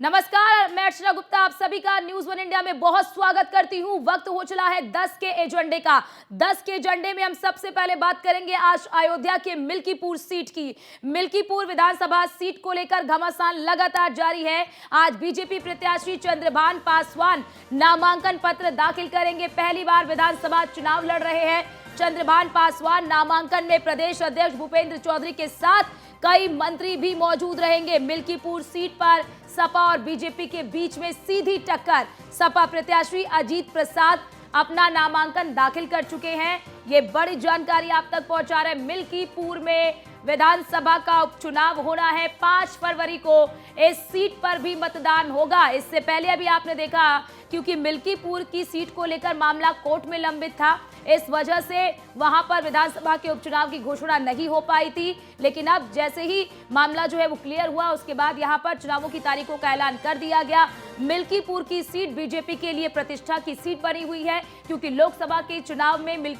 नमस्कार, मैं अर्चना गुप्ता आप सभी का न्यूज वन इंडिया में बहुत स्वागत करती हूं। वक्त हो चला है 10 के एजेंडे का। 10 के एजेंडे में हम सबसे पहले बात करेंगे आज अयोध्या के मिल्कीपुर सीट की। मिल्कीपुर विधानसभा सीट को लेकर घमासान लगातार जारी है। आज बीजेपी प्रत्याशी चंद्रभान पासवान नामांकन पत्र दाखिल करेंगे। पहली बार विधानसभा चुनाव लड़ रहे हैं चंद्रभान पासवान। नामांकन में प्रदेश अध्यक्ष भूपेंद्र चौधरी के साथ कई मंत्री भी मौजूद रहेंगे। मिल्कीपुर सीट पर सपा और बीजेपी के बीच में सीधी टक्कर। सपा प्रत्याशी अजीत प्रसाद अपना नामांकन दाखिल कर चुके हैं। ये बड़ी जानकारी आप तक पहुंचा रहे हैं। मिल्कीपुर में विधानसभा का उपचुनाव होना है 5 फरवरी को। इस सीट पर भी मतदान होगा। इससे पहले अभी आपने देखा, क्योंकि मिल्कीपुर की सीट को लेकर मामला कोर्ट में लंबित था, इस वजह से वहां पर विधानसभा के उपचुनाव की घोषणा नहीं हो पाई थी। लेकिन अब जैसे ही मामला जो है वो क्लियर हुआ, उसके बाद यहां पर चुनावों की तारीखों का ऐलान कर दिया गया। मिल्कीपुर की सीट बीजेपी के लिए प्रतिष्ठा की सीट बनी हुई है, क्योंकि लोकसभा के चुनाव में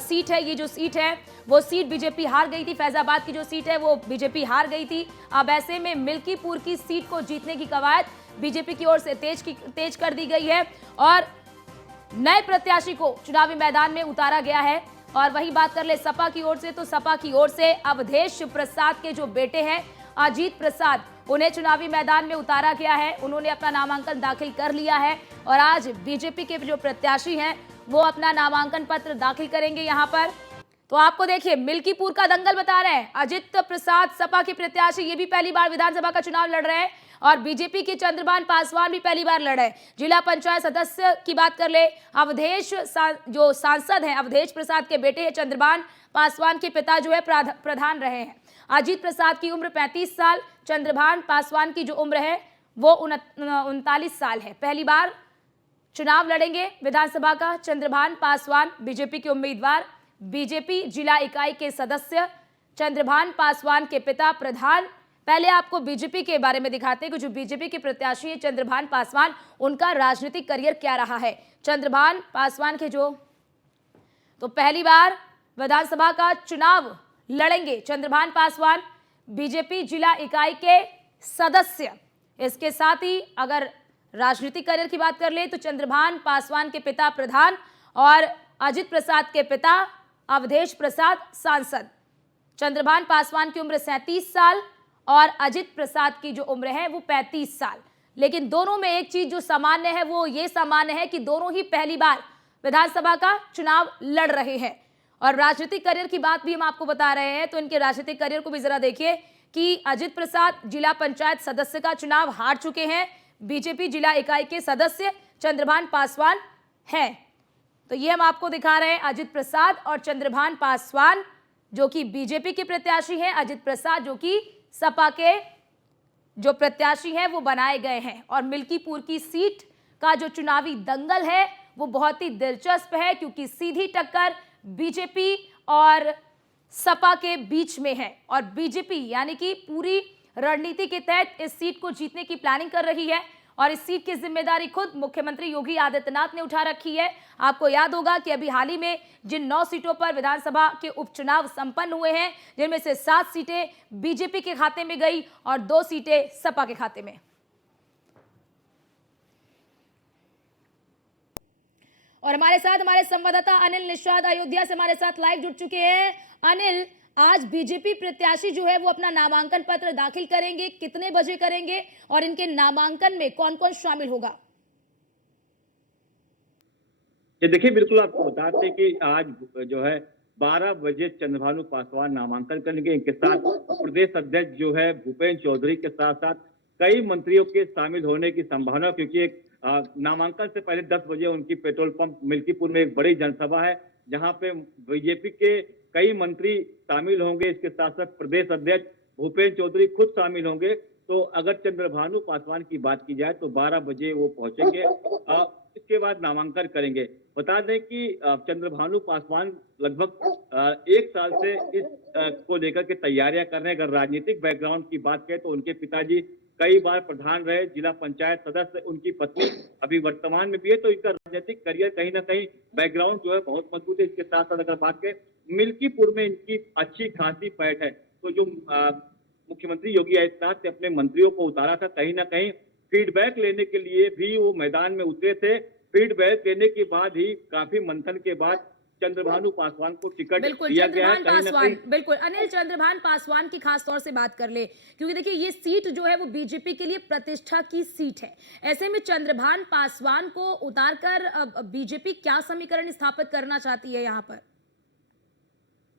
सीट है, ये जो सीट है वो सीट बीजेपी हार गई थी। फैजाबाद की जो सीट है वो बीजेपी हार गई थी। अब ऐसे में मिल्कीपुर की सीट को जीतने की कवायद बीजेपी की ओर से तेज कर दी गई है और नए प्रत्याशी को चुनावी मैदान में उतारा गया है। और वही बात कर ले सपा की ओर से, तो सपा की ओर से अवधेश प्रसाद के जो बेटे हैं अजीत प्रसाद, उन्हें चुनावी मैदान में उतारा गया है। उन्होंने अपना नामांकन दाखिल कर लिया है और आज बीजेपी के जो प्रत्याशी हैं वो अपना नामांकन पत्र दाखिल करेंगे यहां पर। तो आपको देखिए मिल्कीपुर का दंगल बता रहे हैं। अजित प्रसाद सपा के प्रत्याशी, ये भी पहली बार विधानसभा का चुनाव लड़ रहे हैं और बीजेपी के चंद्रभान पासवान भी पहली बार लड़ रहे हैं। जिला पंचायत सदस्य की बात कर ले, अवधेश जो सांसद हैं, अवधेश प्रसाद के बेटे हैं चंद्रभान पासवान के पिता जो है प्रधान रहे हैं। अजीत प्रसाद की उम्र 35 साल, चंद्रभान पासवान की जो उम्र है वो 39 साल है। पहली बार चुनाव लड़ेंगे विधानसभा का चंद्रभान पासवान, बीजेपी के उम्मीदवार। बीजेपी जिला इकाई के सदस्य चंद्रभान पासवान के पिता प्रधान। पहले आपको बीजेपी के बारे में दिखाते हैं कि जो बीजेपी के प्रत्याशी है चंद्रभान पासवान, उनका राजनीतिक करियर क्या रहा है। चंद्रभान पासवान के तो पहली बार विधानसभा का चुनाव लड़ेंगे चंद्रभान पासवान, बीजेपी जिला इकाई के सदस्य। इसके साथ ही अगर राजनीतिक करियर की बात कर ले तो चंद्रभान पासवान के पिता प्रधान और अजित प्रसाद के पिता अवधेश प्रसाद सांसद। चंद्रभान पासवान की उम्र 37 साल और अजित प्रसाद की जो उम्र है वो 35 साल। लेकिन दोनों में एक चीज जो सामान्य है वो ये सामान्य है कि दोनों ही पहली बार विधानसभा का चुनाव लड़ रहे हैं। और राजनीतिक करियर की बात भी हम आपको बता रहे हैं, तो इनके राजनीतिक करियर को भी जरा देखिए कि अजित प्रसाद जिला पंचायत सदस्य का चुनाव हार चुके हैं। बीजेपी जिला इकाई के सदस्य चंद्रभान पासवान हैं। तो ये हम आपको दिखा रहे हैं अजित प्रसाद और चंद्रभान पासवान, जो कि बीजेपी के प्रत्याशी हैं। अजित प्रसाद जो कि सपा के जो प्रत्याशी हैं वो बनाए गए हैं। और मिल्कीपुर की सीट का जो चुनावी दंगल है वो बहुत ही दिलचस्प है, क्योंकि सीधी टक्कर बीजेपी और सपा के बीच में है। और बीजेपी यानी कि पूरी रणनीति के तहत इस सीट को जीतने की प्लानिंग कर रही है और इस सीट की जिम्मेदारी खुद मुख्यमंत्री योगी आदित्यनाथ ने उठा रखी है। आपको याद होगा कि अभी हाल ही में जिन 9 सीटों पर विधानसभा के उपचुनाव संपन्न हुए हैं, जिनमें से 7 सीटें बीजेपी के खाते में गई और 2 सीटें सपा के खाते में। और हमारे साथ हमारे संवाददाता अनिल निषाद अयोध्या से हमारे साथ लाइव जुड़ चुके हैं। अनिल, आज बीजेपी प्रत्याशी जो है वो अपना नामांकन पत्र दाखिल करेंगे, कितने बजे करेंगे और इनके नामांकन में कौन कौन शामिल होगा? ये देखिए, बिल्कुल आपको बताते कि आज जो है 12 बजे चंद्रभानु पासवान नामांकन करेंगे। इनके साथ प्रदेश अध्यक्ष जो है भूपेंद्र चौधरी के साथ साथ कई मंत्रियों के शामिल होने की संभावना, क्योंकि एक नामांकन से पहले 10 बजे उनकी पेट्रोल पंप मिल्कीपुर में एक बड़ी जनसभा है, जहां पे बीजेपी के कई मंत्री शामिल होंगे। इसके साथ साथ प्रदेश अध्यक्ष भूपेंद्र चौधरी खुद शामिल होंगे। तो अगर चंद्रभानु पासवान की बात की जाए तो 12 बजे वो पहुंचेंगे, इसके बाद नामांकन करेंगे। बता दें कि चंद्रभानु पासवान लगभग 1 साल से इस को लेकर के तैयारियां कर रहे हैं। अगर राजनीतिक बैकग्राउंड की बात करें तो उनके पिताजी कई बार प्रधान रहे, जिला पंचायत सदस्य, उनकी पत्नी अभी वर्तमान में भी है। तो इनका राजनीतिक करियर कहीं ना कहीं बैकग्राउंड जो है बहुत मजबूत है। इसके साथ साथ अगर बात करें मिल्कीपुर में इनकी अच्छी खासी पैठ है। तो जो मुख्यमंत्री योगी आदित्यनाथ ने अपने मंत्रियों को उतारा था, कहीं ना कहीं फीडबैक लेने के लिए भी वो मैदान में उतरे थे। फीडबैक लेने के बाद ही काफी मंथन के बाद चंद्रभानु पासवान को टिकट बिल्कुल, दिया गया है। चंद्रभान कहीं ना पासवान, कहीं बिल्कुल, अनिल चंद्रभान पासवान की खास तौर से बात कर ले, क्योंकि देखिए ये सीट जो है वो बीजेपी के लिए प्रतिष्ठा की सीट है। ऐसे में चंद्रभान पासवान को उतारकर बीजेपी क्या समीकरण स्थापित करना चाहती है यहाँ पर?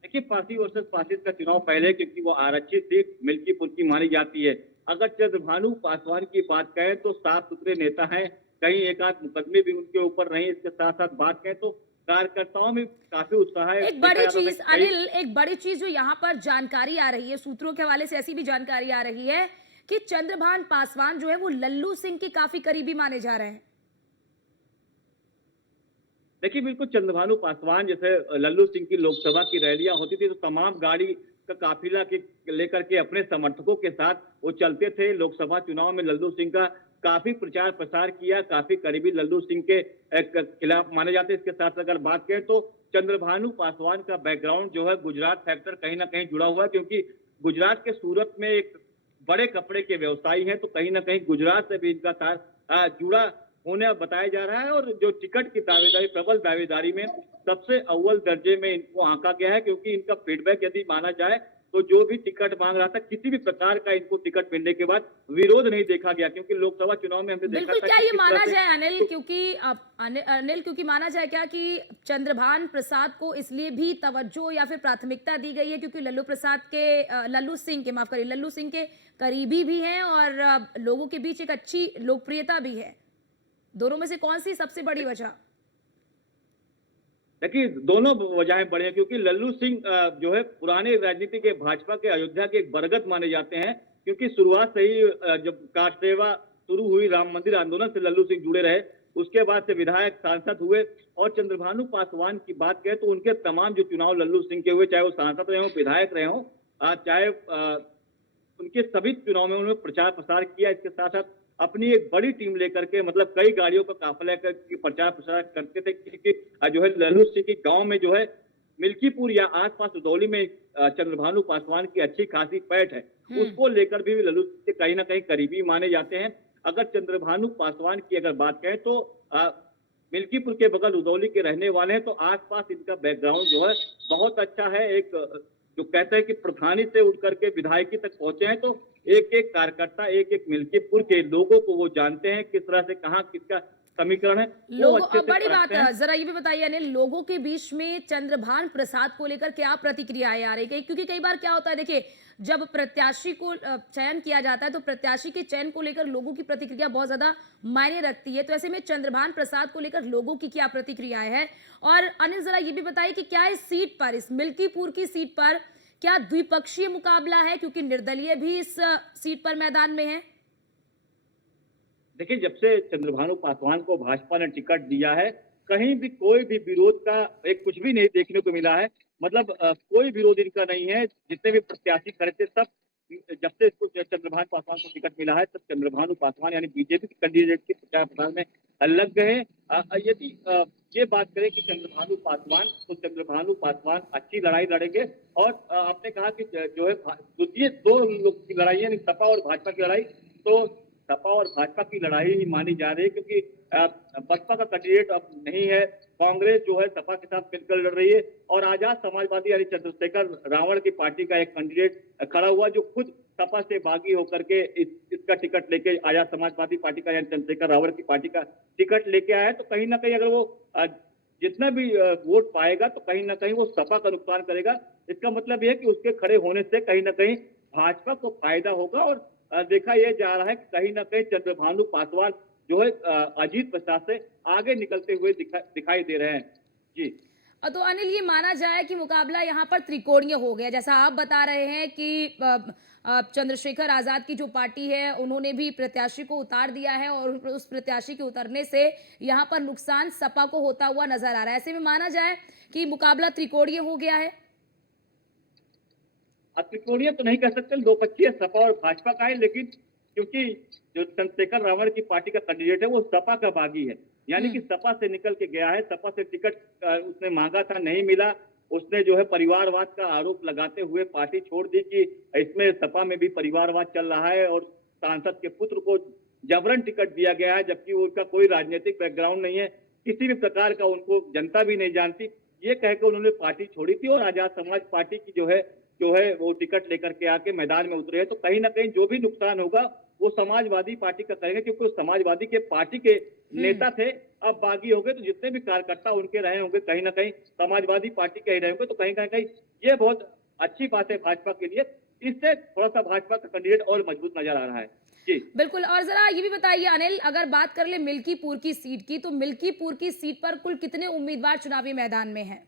देखिए, पार्टी वर्सेस पार्टी का चुनाव पहले, क्योंकि वो आरक्षित सीट मिल्कीपुर की मानी जाती है। अगर चंद्रभानु पासवान की बात करें तो साफ सुथरे नेता हैं, कहीं एक आध मुकदमे भी उनके ऊपर नहीं। इसके साथ साथ बात करें तो कार्यकर्ताओं में काफी उत्साह है। एक बड़ी चीज अनिल, एक बड़ी चीज जो यहाँ पर जानकारी आ रही है, सूत्रों के हवाले से ऐसी भी जानकारी आ रही है कि चंद्रभान पासवान जो है वो लल्लू सिंह के काफी करीबी माने जा रहे हैं। देखिए, बिल्कुल चंद्रभानु पासवान, जैसे लल्लू सिंह की लोकसभा की रैलियां होती थी तो तमाम गाड़ी का काफिला के लेकर के अपने समर्थकों के साथ वो चलते थे। लोकसभा चुनाव में लल्लू सिंह का काफी प्रचार प्रसार किया, काफी करीबी लल्लू सिंह के खिलाफ माने जाते। इसके साथ अगर बात करें तो चंद्रभानु पासवान का बैकग्राउंड जो है गुजरात फैक्टर कहीं ना कहीं जुड़ा हुआ है, क्योंकि गुजरात के सूरत में एक बड़े कपड़े के व्यवसायी हैं, तो कहीं ना कहीं गुजरात से भी इनका तार जुड़ा होने बताया जा रहा है। और जो टिकट की दावेदारी, प्रबल दावेदारी में सबसे अव्वल दर्जे में इनको आंका गया है, क्योंकि इनका फीडबैक यदि माना जाए तो जो भी टिकट मांग रहा था, किसी भी प्रकार का इनको टिकट मिलने के बाद विरोध नहीं देखा गया। क्योंकि लोकसभा चुनाव में हमने देखा बिल्कुल, था क्या कि ये किस माना तरह से जाए अनिल, क्योंकि अनिल क्योंकि माना जाए क्या कि चंद्रभान प्रसाद को इसलिए भी तवज्जो या फिर प्राथमिकता दी गई है क्योंकि लल्लू सिंह के, माफ करिए, लल्लू सिंह के करीबी भी हैं और लोगों के बीच एक अच्छी लोकप्रियता भी है। दोनों में से कौन सी सबसे बड़ी वजह? देखिए, दोनों वजहें बड़ी हैं, क्योंकि लल्लू सिंह जो है पुराने राजनीति के भाजपा के अयोध्या के एक बरगद माने जाते हैं। क्योंकि शुरुआत से ही जब कास्ट सेवा शुरू हुई, राम मंदिर आंदोलन से लल्लू सिंह जुड़े रहे, उसके बाद से विधायक सांसद हुए। और चंद्रभानु पासवान की बात करें तो उनके तमाम जो चुनाव लल्लू सिंह के हुए, चाहे वो सांसद रहे हों, विधायक रहे हों, चाहे उनके सभी चुनाव में उन्होंने प्रचार प्रसार किया। इसके साथ साथ अपनी एक बड़ी टीम लेकर के, मतलब कई गाड़ियों का काफिला करके प्रचार प्रसार करते थे। क्योंकि जो है लल्लू सिंह के गांव में जो है मिल्कीपुर या आसपास रुदौली में चंद्रभानु पासवान की अच्छी खासी पैठ है, उसको लेकर भी लल्लू सिंह के कहीं ना कहीं करीबी माने जाते हैं। अगर चंद्रभानु पासवान की अगर बात करें तो मिल्कीपुर के बगल रुदौली के रहने वाले हैं, तो आसपास इनका बैकग्राउंड जो है बहुत अच्छा है। एक जो कहते हैं कि प्रधानी से उठ करके विधायकी तक पहुंचे हैं, तो एक एक कार्यकर्ता, एक एक मिल्कीपुर के लोगों को वो जानते हैं, किस तरह से कहाँ किसका समीकरण है वो लोगों, अच्छे से बड़ी बात परखते हैं। जरा ये भी बताइए अनिल, लोगों के बीच में चंद्रभान प्रसाद को लेकर क्या प्रतिक्रियाएं आ रही है? क्योंकि कई बार क्या होता है, देखिए, जब प्रत्याशी को चयन किया जाता है तो प्रत्याशी के चयन को लेकर लोगों की प्रतिक्रिया बहुत ज्यादा मायने रखती है। तो ऐसे में चंद्रभान प्रसाद को लेकर लोगों की क्या प्रतिक्रियाएं हैं? और अनिल जरा ये भी बताइए कि क्या इस सीट पर, इस मिल्कीपुर की सीट पर क्या द्विपक्षीय मुकाबला है, क्योंकि निर्दलीय भी इस सीट पर मैदान में है? देखिए, जब से चंद्रभानु पासवान को भाजपा ने टिकट दिया है, कहीं भी कोई भी विरोध का एक कुछ भी नहीं देखने को मिला है। मतलब कोई विरोध इनका नहीं है। जितने भी प्रत्याशी खड़े थे सब, जब से इसको चंद्रभानु पासवान को टिकट मिला है, तब चंद्रभानु पासवान यानी बीजेपी के कैंडिडेट के प्रचार प्रसार में लग गए हैं। यदि ये बात करें कि चंद्रभानु पासवान, तो चंद्रभानु पासवान अच्छी लड़ाई लड़ेंगे। और आपने कहा कि जो है ये दो लोग की लड़ाई है, सपा और भाजपा की लड़ाई, तो सपा और भाजपा की लड़ाई ही मानी जा रही है। क्योंकि बसपा का कैंडिडेट अब नहीं है, कांग्रेस जो है सपा के साथ मिलकर लड़ रही है। और आजाद समाजवादी यानी चंद्रशेखर रावण की पार्टी का एक कैंडिडेट खड़ा हुआ, जो खुद सपा से बागी होकर के इसका टिकट लेके, आजाद समाजवादी पार्टी का यानी चंद्रशेखर रावण की पार्टी का टिकट लेके आया है। तो कहीं ना कहीं अगर वो जितना भी वोट पाएगा तो कहीं ना कहीं वो सपा का नुकसान करेगा। इसका मतलब यह है कि उसके खड़े होने से कहीं ना कहीं भाजपा को फायदा होगा। और देखा यह जा रहा है कि कहीं ना कहीं चंद्रभानु पासवान जो है अजीत प्रसाद से आगे निकलते हुए दिखाई दे रहे हैं। जी, तो अनिल, ये माना जाए कि मुकाबला यहाँ पर त्रिकोणीय हो गया, जैसा आप बता रहे हैं कि चंद्रशेखर आजाद की जो पार्टी है उन्होंने भी प्रत्याशी को उतार दिया है और उस प्रत्याशी के उतरने से यहाँ पर नुकसान सपा को होता हुआ नजर आ रहा है। ऐसे में माना जाए कि मुकाबला त्रिकोणीय हो गया है? त्रिकोणीय तो नहीं कह सकते, दो पक्षीय सपा और भाजपा का है। लेकिन क्योंकि जो चंद्रशेखर रावण की पार्टी का कैंडिडेट है वो सपा का बागी है, यानी कि सपा से निकल के गया है। सपा से टिकट उसने मांगा था, नहीं मिला। उसने जो है परिवारवाद का आरोप लगाते हुए पार्टी छोड़ दी कि इसमें सपा में भी परिवारवाद चल रहा है और सांसद के पुत्र को जबरन टिकट दिया गया है, जबकि उनका कोई राजनीतिक बैकग्राउंड नहीं है, किसी भी प्रकार का उनको जनता भी नहीं जानती। ये कहकर उन्होंने पार्टी छोड़ी थी और आजाद समाज पार्टी की जो है वो टिकट लेकर के आके मैदान में उतरे हैं। तो कहीं ना कहीं जो भी नुकसान होगा वो समाजवादी पार्टी का करेंगे, क्योंकि वो समाजवादी के पार्टी के नेता थे, अब बागी हो गए। तो जितने भी कार्यकर्ता उनके रहे होंगे कहीं ना कहीं समाजवादी पार्टी के ही रहे होंगे। तो कहीं ना कहीं ये बहुत अच्छी बात है भाजपा के लिए। इससे थोड़ा सा भाजपा का कैंडिडेट और मजबूत नजर आ रहा है। जी बिल्कुल। और जरा ये भी बताइए अनिल, अगर बात कर ले मिल्कीपुर की सीट की, तो मिल्कीपुर की सीट पर कुल कितने उम्मीदवार चुनावी मैदान में हैं?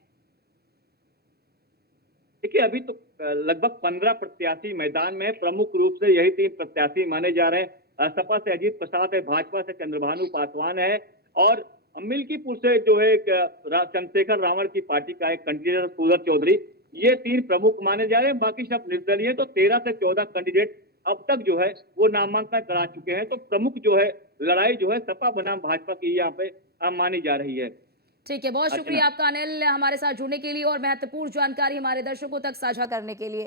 देखिए, अभी तो लगभग 15 प्रत्याशी मैदान में है। प्रमुख रूप से यही 3 प्रत्याशी माने जा रहे हैं। सपा से अजीत प्रसाद है, भाजपा से चंद्रभानु पासवान है और मिल्कीपुर से जो है चंद्रशेखर रावण की पार्टी का एक कैंडिडेट सूरज चौधरी। ये 3 प्रमुख माने जा रहे हैं, बाकी सब निर्दलीय है। तो 13 से 14 कैंडिडेट अब तक जो है वो नामांकन करा चुके हैं। तो प्रमुख जो है लड़ाई जो है सपा बनाम भाजपा की यहाँ पे मानी जा रही है। ठीक है, बहुत शुक्रिया आपका अनिल, हमारे साथ जुड़ने के लिए और महत्वपूर्ण जानकारी हमारे दर्शकों तक साझा करने के लिए।